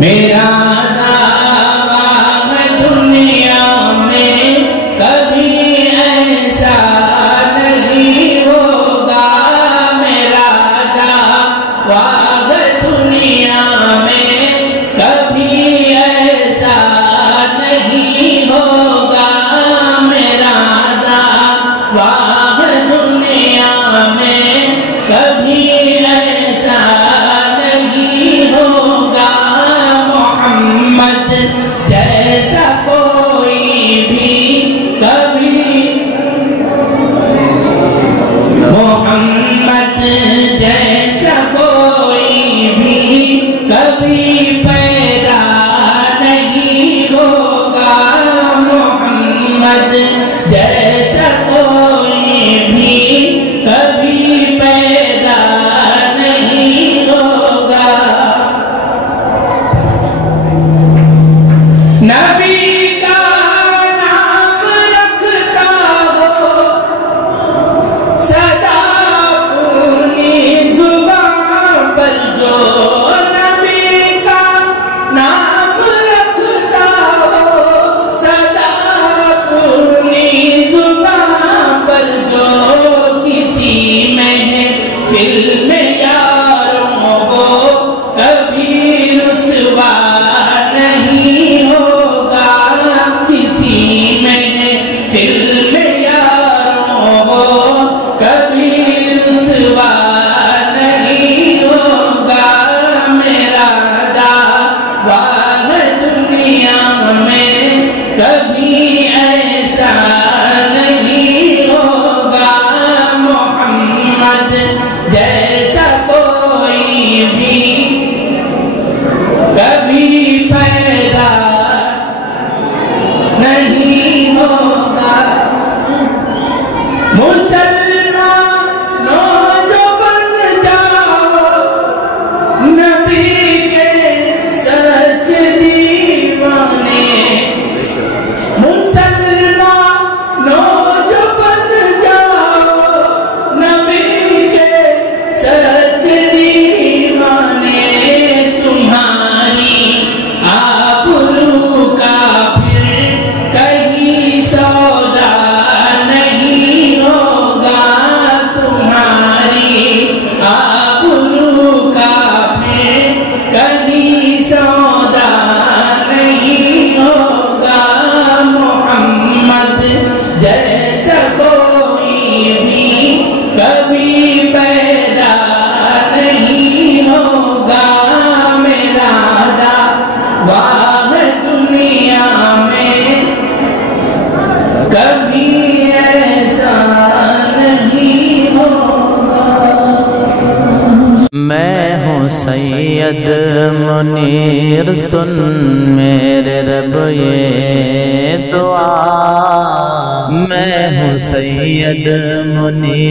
मेरा दावा है दुनिया में कभी ऐसा नहीं होगा। मेरा दावा है दुनिया में कभी ऐसा नहीं होगा। मेरा दावा है दुनिया में कभी ऐसा नहीं होगा। मोहम्मद जैसा कोई भी कभी, मोहम्मद जैसा कोई भी कभी पैदा नहीं होगा। मोहम्मद जैसा कोई भी कभी पैदा नहीं होगा। नबी का नाम रखता हो सदा अपनी जुबान पर, जो नबी का नाम रखता हो सदा अपनी जुबान पर, जो किसी महफिल में यारों को कभी रुसवा नहीं होगा। किसी महफिल में यारों को कभी रुसवा नहीं होगा। मेरा दावा है दुनिया में कभी ऐसा नहीं होगा। मोहम्मद जैसा कोई भी कभी पैदा नहीं होगा। मुसलमानों जो बन जाओ नबी के सच दीवाने, मुसलमानों जो बन जाओ नबी के सच दीवाने, तुम्हारी आबरू का फिर कहीं सौदा नहीं होगा। तुम्हारी आबरू का फिर कहीं सौदा नहीं होगा। मोहम्मद जैसा कोई भी कभी पैदा नहीं होगा। मेरा दावा है दुनिया में कभी ऐसा नहीं होगा। मैं हूँ सैयद मुनीर, सुन मेरे रब ये दुआ। मैं हूँ सैयद मुनीर।